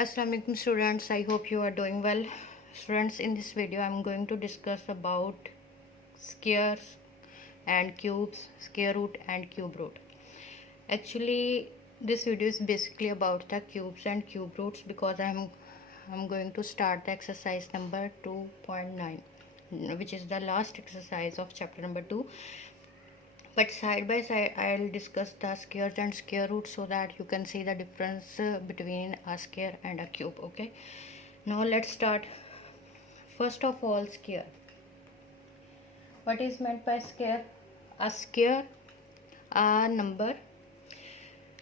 Assalamualaikum students, I hope you are doing well. Students, in this video I am going to discuss about squares and cubes, square root and cube root. Actually this video is basically about the cubes and cube roots because I'm going to start the exercise number 2.9, which is the last exercise of chapter number 2. But side by side I'll discuss the squares and square roots so that you can see the difference between a square and a cube. Okay, now let's start. First of all, square. What is meant by square? A square, a number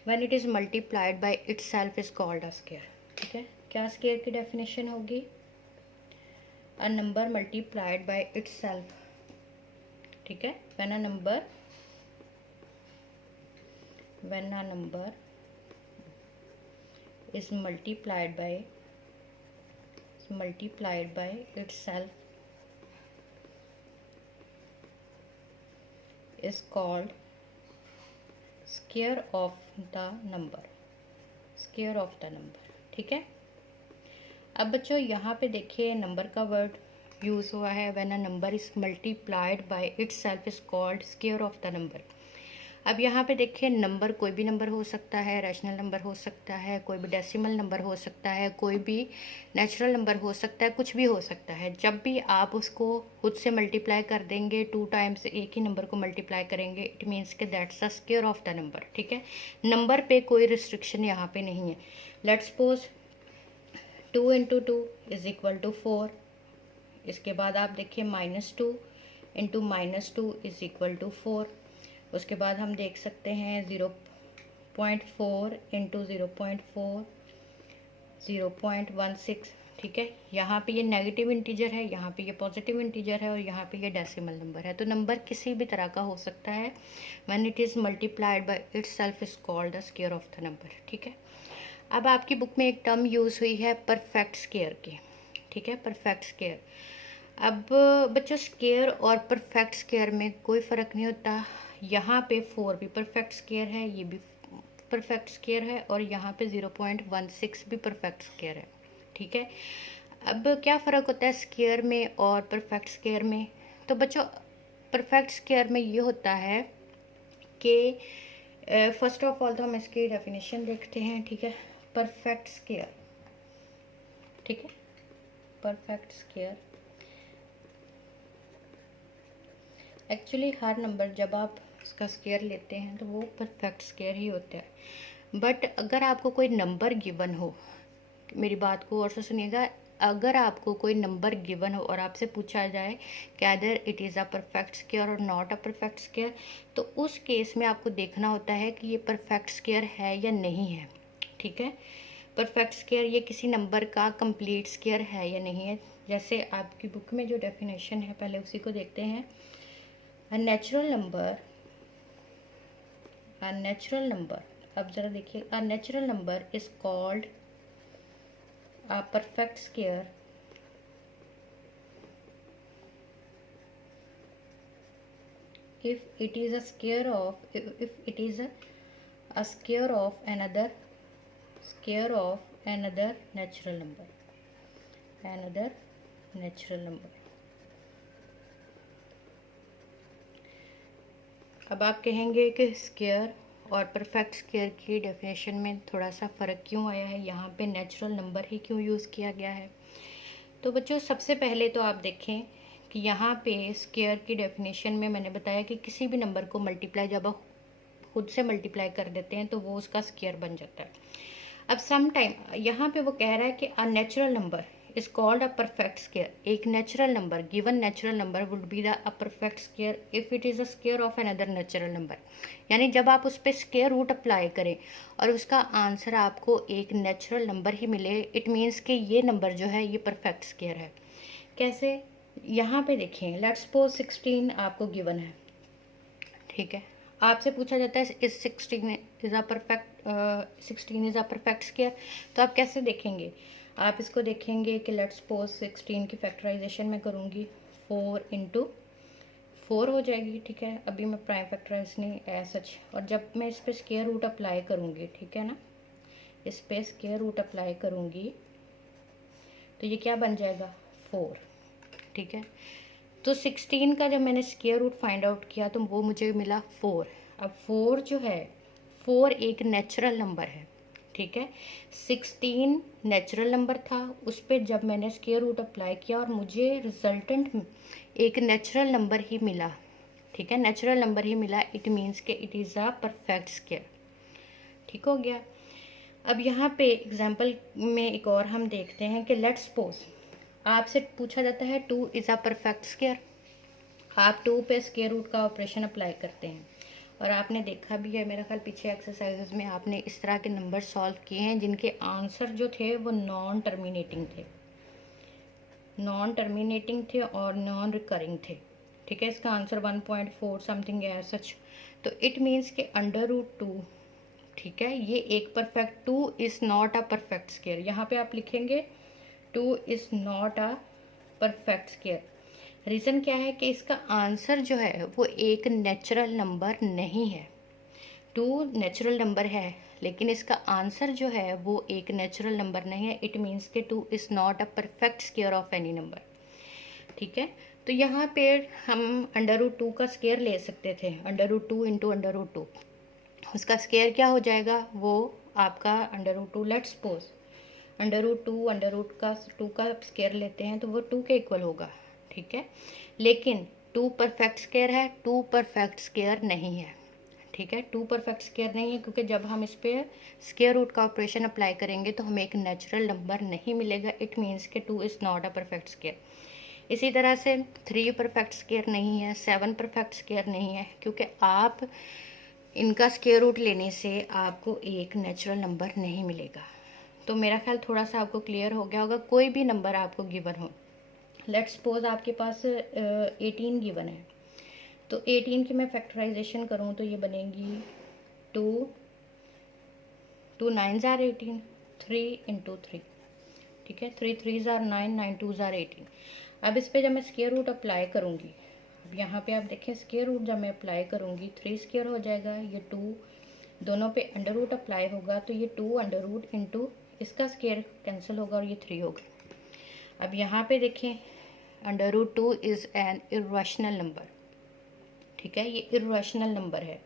when it is multiplied by itself is called a square. ठीक है, क्या square की definition होगी? A number multiplied by itself. ठीक है, when a number is multiplied by itself is called square of the number. ठीक है, अब बच्चों यहाँ पे देखिए नंबर का वर्ड यूज़ हुआ है. When a number is multiplied by itself is called square of the number. अब यहाँ पे देखिए नंबर कोई भी नंबर हो सकता है, रैशनल नंबर हो सकता है, कोई भी डेसिमल नंबर हो सकता है, कोई भी नेचुरल नंबर हो सकता है, कुछ भी हो सकता है. जब भी आप उसको खुद से मल्टीप्लाई कर देंगे 2 टाइम्स एक ही नंबर को मल्टीप्लाई करेंगे, इट मीन्स के that's the square of the number. ठीक है, नंबर पे कोई रिस्ट्रिक्शन यहाँ पे नहीं है. Let's suppose 2 into 2 is equal to 4. इसके बाद आप देखिए -2 इंटू -2 इज इक्वल टू 4. उसके बाद हम देख सकते हैं 0.4 इंटू 0.4 0.16. ठीक है, यहाँ पे ये नेगेटिव इंटीजर है, यहाँ पे ये पॉजिटिव इंटीजर है और यहाँ पे ये डेसिमल नंबर है. तो नंबर किसी भी तरह का हो सकता है. When it is multiplied by itself is called the square of the number. ठीक है, अब आपकी बुक में एक टर्म यूज़ हुई है परफेक्ट स्क्वायर की. ठीक है, परफेक्ट स्क्वायर. अब बच्चों स्क्वायर और परफेक्ट स्क्वायर में कोई फ़र्क नहीं होता. यहाँ पे 4 भी परफेक्ट स्क्वायर है, ये भी परफेक्ट स्क्वायर है और यहाँ पे 0.16 भी परफेक्ट स्क्वायर है. ठीक है, अब क्या फ़र्क होता है स्क्वायर में और परफेक्ट स्क्वायर में? तो बच्चों परफेक्ट स्क्वायर में ये होता है कि फर्स्ट ऑफ ऑल तो हम इसकी डेफिनेशन देखते हैं. ठीक है, परफेक्ट स्क्वायर. ठीक है, परफेक्ट स्क्वायर एक्चुअली हर नंबर जब आप उसका स्क्वायर लेते हैं तो वो परफेक्ट स्क्वायर ही होता है. बट अगर आपको कोई नंबर गिवन हो, मेरी बात को और से सुनिएगा, अगर आपको कोई नंबर गिवन हो और आपसे पूछा जाए कि other it is a perfect square और नॉट अ परफेक्ट स्क्वायर, तो उस केस में आपको देखना होता है कि ये परफेक्ट स्क्वायर है या नहीं है. ठीक है, परफेक्ट स्क्वायर ये किसी नंबर का कंप्लीट स्क्वायर है या नहीं है. जैसे आपकी बुक में जो डेफिनेशन है पहले उसी को देखते हैं. A natural number, अब ज़रा देखिए, a natural number is called a perfect square if it is a square of another natural number. अब आप कहेंगे कि स्क्वायर और परफेक्ट स्क्वायर की डेफिनेशन में थोड़ा सा फ़र्क क्यों आया है, यहाँ पे नेचुरल नंबर ही क्यों यूज़ किया गया है? तो बच्चों सबसे पहले तो आप देखें कि यहाँ पे स्क्वायर की डेफिनेशन में मैंने बताया कि किसी भी नंबर को मल्टीप्लाई जब आप खुद से मल्टीप्लाई कर देते हैं तो वो उसका स्क्वायर बन जाता है. अब सम टाइम यहाँ पे वो कह रहा है कि a natural number is called a perfect square. एक natural number, given natural number would be the a perfect square if it is a square of another natural number. यानी जब आप उस पर स्क्वायर रूट अप्लाई करें और उसका answer आपको एक नेचुरल नंबर ही मिले, इट मीन्स कि ये नंबर जो है ये परफेक्ट स्क्वायर है. कैसे? यहाँ पे देखें, लेट्स सपोज 16 आपको गिवन है. ठीक है, आपसे पूछा जाता है is 16 is a perfect square. तो आप कैसे देखेंगे? आप इसको देखेंगे कि लेट्स सपोज 16 की फैक्टराइजेशन में करूँगी 4 इंटू 4 हो जाएगी. ठीक है, अभी मैं प्राइम फैक्टराइज नहीं सच, और जब मैं इस पर स्क्वायर रूट अप्लाई करूँगी, ठीक है ना, इस पे स्क्वायर रूट अप्लाई करूँगी तो ये क्या बन जाएगा 4, ठीक है। तो 16 का जब मैंने स्क्वायर रूट फाइंड आउट किया तो वो मुझे मिला 4। अब 4 जो है 4 एक नेचुरल नंबर है, ठीक है। 16 नेचुरल नंबर था, उस पर जब मैंने स्क्वायर रूट अप्लाई किया और मुझे रिजल्टेंट एक नेचुरल नंबर ही मिला, ठीक है, नेचुरल नंबर ही मिला। इट मीन्स के it is a perfect square, ठीक हो गया। अब यहाँ पे एग्जाम्पल में एक और हम देखते हैं कि लेट्स सपोज आपसे पूछा जाता है 2 इज़ अ परफेक्ट स्क्वायर। आप 2 पे स्क्वायर रूट का ऑपरेशन अप्लाई करते हैं और आपने देखा भी है, मेरा ख्याल पीछे एक्सरसाइजेज में आपने इस तरह के नंबर सॉल्व किए हैं जिनके आंसर जो थे वो नॉन टर्मिनेटिंग थे और नॉन रिकरिंग थे, ठीक है। इसका आंसर 1.4 समथिंग है सच। तो इट मीन्स के √2, ठीक है, ये एक perfect 2 is not a perfect square. यहाँ पे आप लिखेंगे 2 is not a perfect square. Reason क्या है कि इसका आंसर जो है वो एक नेचुरल नंबर नहीं है। 2 नेचुरल नंबर है लेकिन इसका आंसर जो है वो एक नेचुरल नंबर नहीं है। इट मीन्स के 2 is not a perfect square of any number, ठीक है। तो यहाँ पे हम √2 का स्क्वायर ले सकते थे, √2 इंटू √2, उसका स्क्वायर क्या हो जाएगा, वो आपका √2। लेट्स सपोज √2 का स्क्वायर लेते हैं तो वो 2 के इक्वल होगा, ठीक है। लेकिन 2 परफेक्ट स्क्वायर है, 2 परफेक्ट स्क्वायर नहीं है, ठीक है। 2 परफेक्ट स्क्वायर नहीं है क्योंकि जब हम इस पर स्क्वायर रूट का ऑपरेशन अप्लाई करेंगे तो हमें एक नेचुरल नंबर नहीं मिलेगा। इट मीन्स के 2 is not a perfect square. इसी तरह से 3 परफेक्ट स्क्वायर नहीं है, 7 परफेक्ट स्क्वायर नहीं है, क्योंकि आप इनका स्क्वायर रूट लेने से आपको एक नेचुरल नंबर नहीं मिलेगा। तो मेरा ख्याल थोड़ा सा आपको क्लियर हो गया होगा। कोई भी नंबर आपको गिवन हो, लेट्स सपोज आपके पास 18 गिवन है, तो 18 की मैं फैक्टराइजेशन करूँ तो ये बनेगी 2 9s are 18, 3 इंटू 3, ठीक है। 3 3s are 9, 9 2s are 18। अब इस पर जब मैं स्क्वायर रूट अप्लाई करूँगी, अब यहाँ पे आप देखें स्क्वायर रूट जब मैं अप्लाई करूँगी 3 स्क्वायर हो जाएगा, ये 2 दोनों पे अंडर रूट अप्लाई होगा तो ये 2 अंडर रूट इंटू इसका स्क्वायर कैंसिल होगा और ये 3 होगा। अब यहाँ पे देखें √2 इज़ एन इर्रेशनल नंबर, ठीक है, ये इर्रेशनल नंबर है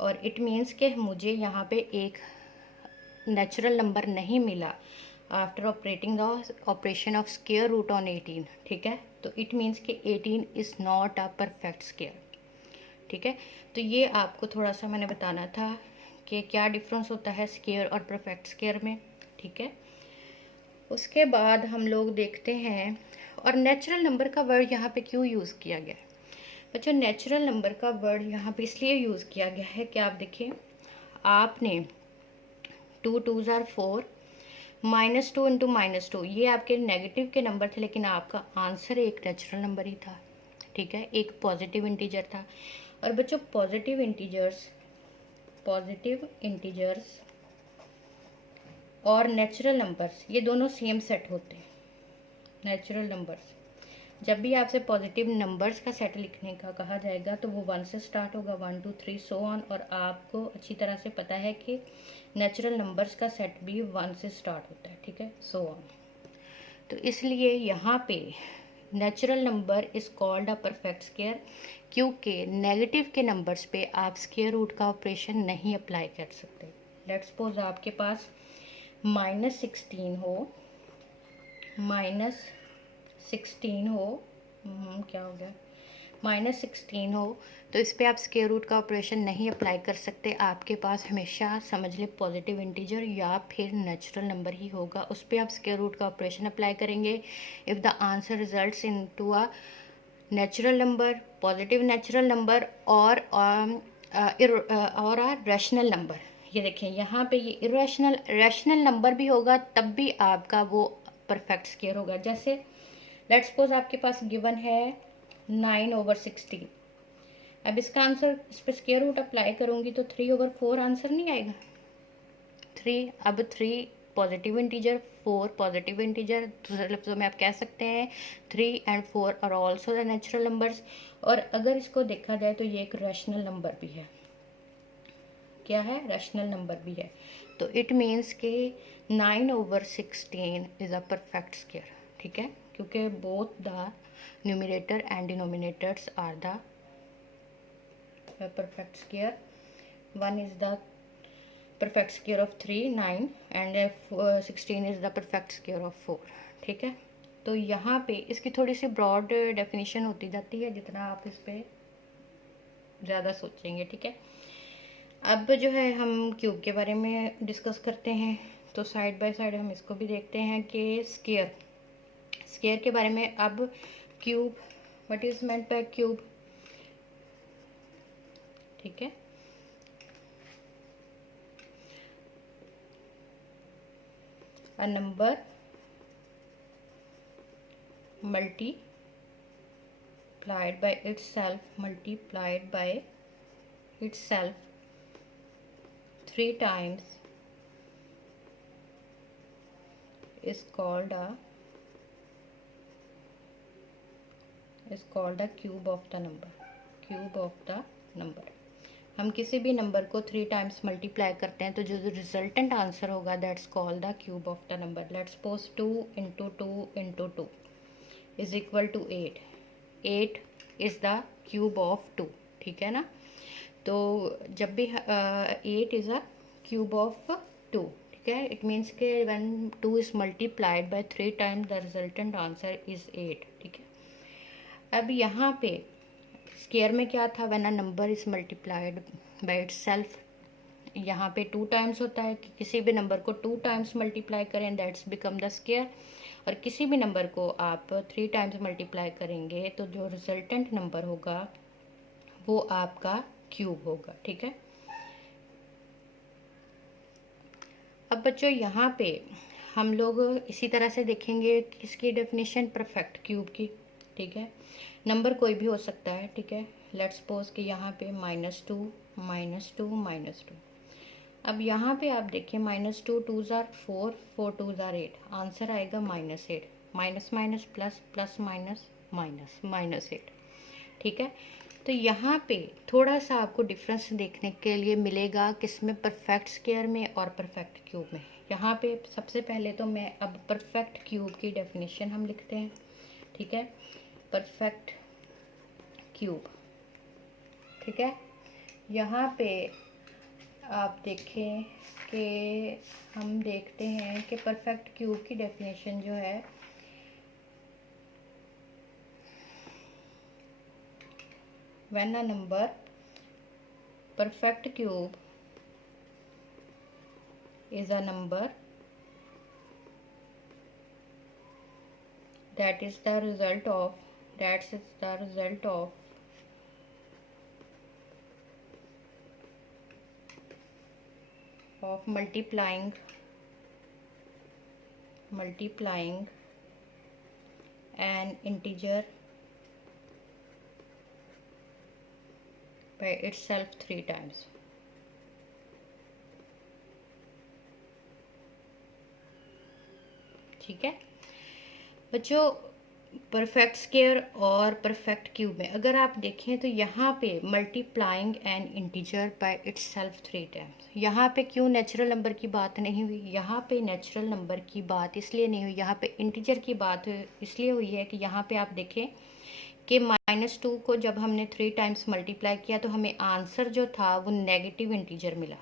और इट मीन्स के मुझे यहाँ पे एक नेचुरल नंबर नहीं मिला after operating the operation of square root on 18, ठीक है। तो इट मीन्स के 18 is not a perfect square, ठीक है। तो ये आपको थोड़ा सा मैंने बताना था कि क्या डिफरेंस होता है स्क्वायर और परफेक्ट स्क्वायर में, ठीक है। उसके बाद हम लोग देखते हैं, और नेचुरल नंबर का वर्ड यहाँ पे क्यों यूज़ किया गया है बच्चों। नेचुरल नंबर का वर्ड यहाँ पे इसलिए यूज़ किया गया है कि आप देखिए, आपने 2 2s are 4, -2 इंटू -2, ये आपके नेगेटिव के नंबर थे लेकिन आपका आंसर एक नेचुरल नंबर ही था, ठीक है, एक पॉजिटिव इंटीजर था। और बच्चों पॉजिटिव इंटीजर्स और नेचुरल नंबर्स ये दोनों सेम सेट होते हैं। नेचुरल नंबर्स जब भी आपसे पॉजिटिव नंबर्स का सेट लिखने का कहा जाएगा तो वो 1 से स्टार्ट होगा, 1 2 3 सो ऑन। और आपको अच्छी तरह से पता है कि नेचुरल नंबर्स का सेट भी 1 से स्टार्ट होता है, ठीक है, सो ऑन। तो इसलिए यहाँ पे natural number is called a perfect square, क्योंकि नेगेटिव के नंबर्स पे आप स्क्वायर रूट का ऑपरेशन नहीं अप्लाई कर सकते। लेट्स सपोज आपके पास -16 हो, क्या हो गया, -16 हो, तो इस पर आप स्क्वायर रूट का ऑपरेशन नहीं अप्लाई कर सकते। आपके पास हमेशा समझ ले पॉजिटिव इंटीजर या फिर नेचुरल नंबर ही होगा, उस पर आप स्क्वायर रूट का ऑपरेशन अप्लाई करेंगे। If the answer results into a natural number, positive natural number और अ रैशनल नंबर, ये देखें यहाँ पे ये रैशनल नंबर भी होगा तब भी आपका वो परफेक्ट स्क्वायर होगा। जैसे लेट्स सपोज आपके पास गिवन है 9/16, अब इसका आंसर इस पर स्क्वायर रूट अप्लाई करूँगी तो 3/4 आंसर नहीं आएगा। 3, अब 3 पॉजिटिव इंटीजर, 4 पॉजिटिव इंटीजर, दूसरे लफ्ज़ों में आप कह सकते हैं 3 and 4 are also the natural numbers. और अगर इसको देखा जाए तो ये एक रैशनल नंबर भी है, क्या है, रैशनल नंबर भी है। तो इट मीन्स कि 9/16 इज़ अ परफेक्ट स्क्वायर, ठीक है, क्योंकि both the numerator and denominators are the perfect square. One is the perfect square of 3, 9 and 16 is the perfect square of 4, ठीक है। तो यहाँ पे इसकी थोड़ी सी ब्रॉड डेफिनेशन होती जाती है जितना आप इस पे ज़्यादा सोचेंगे, ठीक है। अब जो है हम क्यूब के बारे में डिस्कस करते हैं। तो साइड बाय साइड हम इसको भी देखते हैं कि स्क्वायर के बारे में। अब cube, what is meant by cube, ठीक है। A number multiplied by itself 3 times is called a cube of the number। हम किसी भी नंबर को 3 टाइम्स मल्टीप्लाई करते हैं तो जो रिजल्टेंट आंसर होगा that's called the cube of the number. Let's suppose 2 × 2 × 2 is equal to 8। 8 is the cube of 2, ठीक है ना। तो जब भी 8 इज़ अ क्यूब ऑफ 2, ठीक है, इट मीन्स के when 2 is multiplied by 3 times the resultant answer is 8, ठीक है। अब यहाँ पे स्क्वायर में क्या था, when a number is multiplied by itself, यहाँ पे 2 टाइम्स होता है कि किसी भी नंबर को 2 टाइम्स मल्टीप्लाई करें दैट्स बिकम द स्क्वायर, और किसी भी नंबर को आप 3 टाइम्स मल्टीप्लाई करेंगे तो जो रिजल्टेंट नंबर होगा वो आपका क्यूब होगा, ठीक है। अब बच्चों यहाँ पे हम लोग इसी तरह से देखेंगे किसकी डेफिनेशन, परफेक्ट क्यूब की, ठीक है। नंबर कोई भी हो सकता है, ठीक है। लेट्स सपोज कि यहाँ पे -2 -2 -2। अब यहाँ पे आप देखिए -2 2s are 4 4 2s are 8, answer आएगा -8, minus minus plus plus minus minus -8, ठीक है। तो यहाँ पे थोड़ा सा आपको डिफरेंस देखने के लिए मिलेगा किसमें, परफेक्ट स्क्वायर में और परफेक्ट क्यूब में। यहाँ पे सबसे पहले तो मैं अब परफेक्ट क्यूब की डेफिनेशन हम लिखते हैं, ठीक है। परफेक्ट क्यूब, ठीक है। यहाँ पे आप देखें कि हम देखते हैं कि परफेक्ट क्यूब की डेफिनेशन जो है when a number perfect cube is a number that is the result of multiplying an integer by itself 3 times, ठीक है बच्चों। परफेक्ट स्क्वायर और परफेक्ट क्यूब में अगर आप देखें तो यहाँ पे multiplying N integer by itself 3 times, यहाँ पे क्यों नेचुरल नंबर की बात नहीं हुई, यहाँ पे नेचुरल नंबर की बात इसलिए नहीं हुई, यहाँ पे इंटीजर की बात इसलिए हुई है कि यहाँ पे आप देखें कि -2 को जब हमने 3 टाइम्स मल्टीप्लाई किया तो हमें आंसर जो था वो नेगेटिव इंटीजर मिला।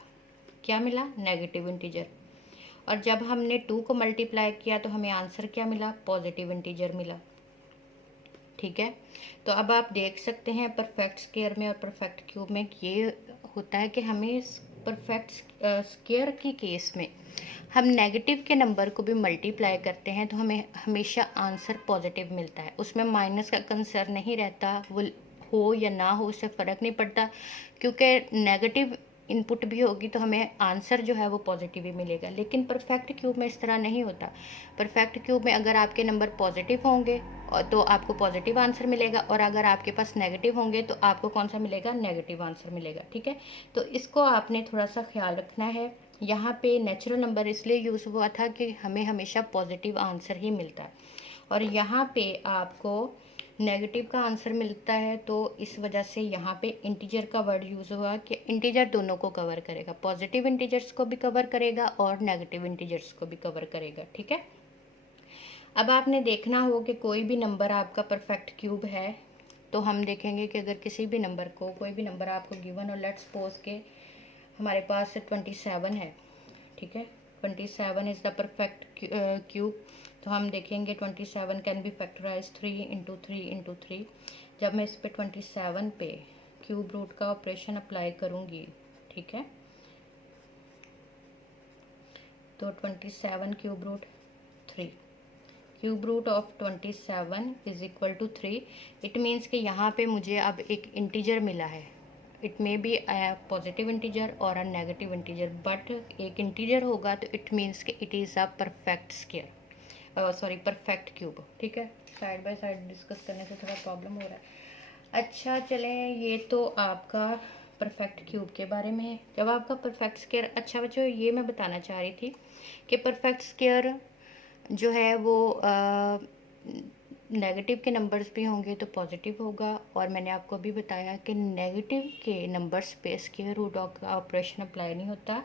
क्या मिला, नेगेटिव इंटीजर। और जब हमने 2 को मल्टीप्लाई किया तो हमें आंसर क्या मिला, पॉजिटिव इंटीजर मिला, ठीक है। तो अब आप देख सकते हैं परफेक्ट स्क्वायर में और परफेक्ट क्यूब में ये होता है कि हमें परफेक्ट स्क्वायर की केस में हम नेगेटिव के नंबर को भी मल्टीप्लाई करते हैं तो हमें हमेशा आंसर पॉजिटिव मिलता है, उसमें माइनस का कंसर्न नहीं रहता, वो हो या ना हो उससे फ़र्क नहीं पड़ता, क्योंकि नेगेटिव इनपुट भी होगी तो हमें आंसर जो है वो पॉजिटिव ही मिलेगा। लेकिन परफेक्ट क्यूब में इस तरह नहीं होता। परफेक्ट क्यूब में अगर आपके नंबर पॉजिटिव होंगे तो आपको पॉजिटिव आंसर मिलेगा, और अगर आपके पास नेगेटिव होंगे तो आपको कौन सा मिलेगा, नेगेटिव आंसर मिलेगा, ठीक है। तो इसको आपने थोड़ा सा ख्याल रखना है। यहाँ पे नेचुरल नंबर इसलिए यूज़ हुआ था कि हमें हमेशा पॉजिटिव आंसर ही मिलता है, और यहाँ पे आपको नेगेटिव का आंसर मिलता है, तो इस वजह से यहाँ पे इंटीजर का वर्ड यूज़ हुआ कि इंटीजर दोनों को कवर करेगा, पॉजिटिव इंटीजर्स को भी कवर करेगा और नेगेटिव इंटीजर्स को भी कवर करेगा। ठीक है, अब आपने देखना हो कि कोई भी नंबर आपका परफेक्ट क्यूब है, तो हम देखेंगे कि अगर किसी भी नंबर को, कोई भी नंबर आपको गिवन और लेट्स सपोज के हमारे पास 27 है। ठीक है, 27 इज़ द परफेक्ट क्यूब। तो हम देखेंगे 27 can be factorise 3 into 3 into 3। जब मैं इस पे 27 पे क्यूब रूट का ऑपरेशन अप्लाई करूँगी, ठीक है, तो 27 cube root 3, cube root of 27 is equal to 3। It means कि यहाँ पे मुझे अब एक इंटीजर मिला है। It may be a positive integer और अ नेगेटिव इंटीजर, बट एक इंटीजर होगा तो इट मीन्स कि it is a perfect square, sorry perfect cube. ठीक है, साइड बाय साइड डिस्कस करने से थोड़ा प्रॉब्लम हो रहा है। अच्छा चलें, ये तो आपका परफेक्ट क्यूब के बारे में है। जब आपका परफेक्ट स्क्वायर, अच्छा बच्चों ये मैं बताना चाह रही थी कि परफेक्ट स्क्वायर जो है वो नेगेटिव के नंबर्स भी होंगे तो पॉजिटिव होगा, और मैंने आपको अभी बताया कि नेगेटिव के नंबर्स पे स्क्वायर रूट का ऑपरेशन अप्लाई नहीं होता,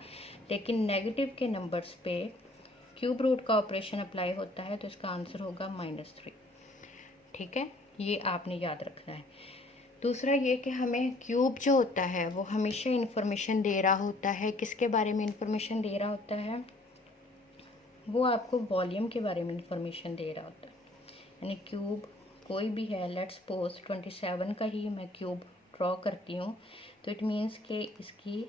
लेकिन नेगेटिव के नंबर्स पे क्यूब रूट का ऑपरेशन अप्लाई होता है, तो इसका आंसर होगा -3। ठीक है, ये आपने याद रखना है। दूसरा ये कि हमें क्यूब जो होता है वो हमेशा इंफॉर्मेशन दे रहा होता है, किसके बारे में इंफॉर्मेशन दे रहा होता है, वो आपको वॉल्यूम के बारे में इंफॉर्मेशन दे रहा होता है। यानी क्यूब कोई भी है, लेट्स सपोज 27 का ही मैं क्यूब ड्रॉ करती हूँ, तो इट मीन्स कि इसकी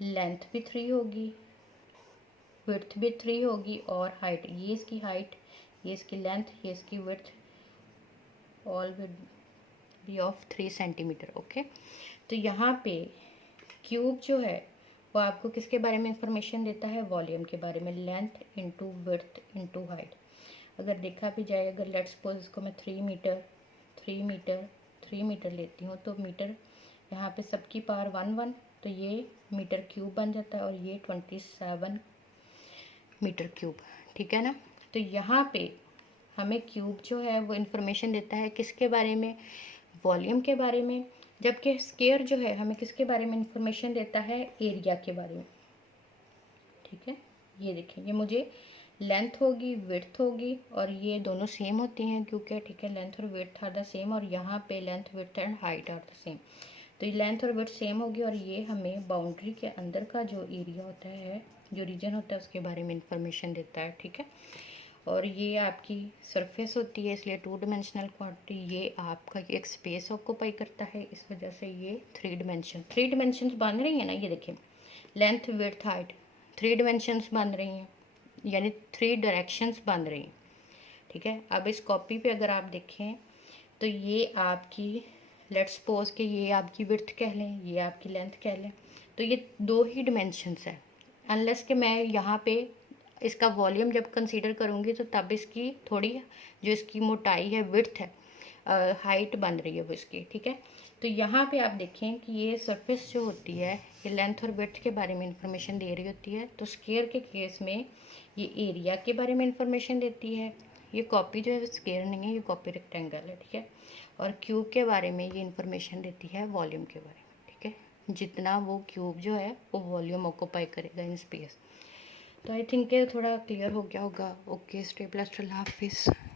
लेंथ भी 3 होगी, विड्थ भी 3 होगी, और हाइट, ये इसकी हाइट, ये इसकी लेंथ, ये इसकी width, all with be of 3 centimetre. Okay, तो यहाँ पे क्यूब जो है वो आपको किसके बारे में इंफॉर्मेशन देता है, वॉल्यूम के बारे में, length into width into height. अगर देखा भी जाए, अगर लेट्स सपोज इसको मैं 3 मीटर 3 मीटर 3 मीटर लेती हूँ, तो मीटर यहाँ पे सबकी पावर 1 तो ये मीटर क्यूब बन जाता है, और ये 27 मीटर क्यूब। ठीक है ना, तो यहाँ पे हमें क्यूब जो है वो इंफॉर्मेशन देता है किसके बारे में, वॉल्यूम के बारे में, जबकि स्क्वायर जो है हमें किसके बारे में इंफॉर्मेशन देता है, एरिया के बारे में। ठीक है, ये देखें, ये मुझे लेंथ होगी, विड्थ होगी, और ये दोनों सेम होती हैं क्योंकि, ठीक है, लेंथ और विड्थ आर द सेम, और यहाँ पे length width and height are the same, तो ये लेंथ और विड्थ सेम होगी, और ये हमें बाउंड्री के अंदर का जो एरिया होता है, जो रीजन होता है, उसके बारे में इंफॉर्मेशन देता है। ठीक है, और ये आपकी सरफेस होती है, इसलिए 2 डिमेंशनल क्वांटिटी, ये आपका एक स्पेस ऑक्यूपाई करता है, इस वजह से ये 3 डिमेंशंस बन रही है ना, ये देखिए, लेंथ विड्थ हाइट 3 डिमेंशंस बन रही हैं, यानी 3 डायरेक्शंस बन रही हैं। ठीक है, अब इस कॉपी पे अगर आप देखें तो ये आपकी, लेट्स सपोज कि ये आपकी विड्थ कह लें, ये आपकी लेंथ कह लें, तो ये 2 ही डिमेंशंस हैं, अनलेस कि मैं यहाँ पे इसका वॉल्यूम जब कंसीडर करूँगी तो तब इसकी थोड़ी, जो इसकी मोटाई है, विड्थ है, हाइट बन रही है वो इसकी। ठीक है, तो यहाँ पे आप देखें कि ये सरफेस जो होती है ये लेंथ और विड्थ के बारे में इंफॉर्मेशन दे रही होती है, तो स्क्वायर के केस में ये एरिया के बारे में इंफॉर्मेशन देती है। ये कॉपी जो है वो स्क्वायर नहीं है, ये कॉपी रेक्टेंगल है। ठीक है, और क्यूब के बारे में ये इंफॉर्मेशन देती है वॉल्यूम के बारे में। ठीक है, जितना वो क्यूब जो है वो वॉल्यूम ऑक्यूपाई करेगा इन स्पेस। तो आई थिंक थोड़ा क्लियर हो गया होगा। ओके, स्टे ब्लेस्ड, अल्लाह हाफिज़।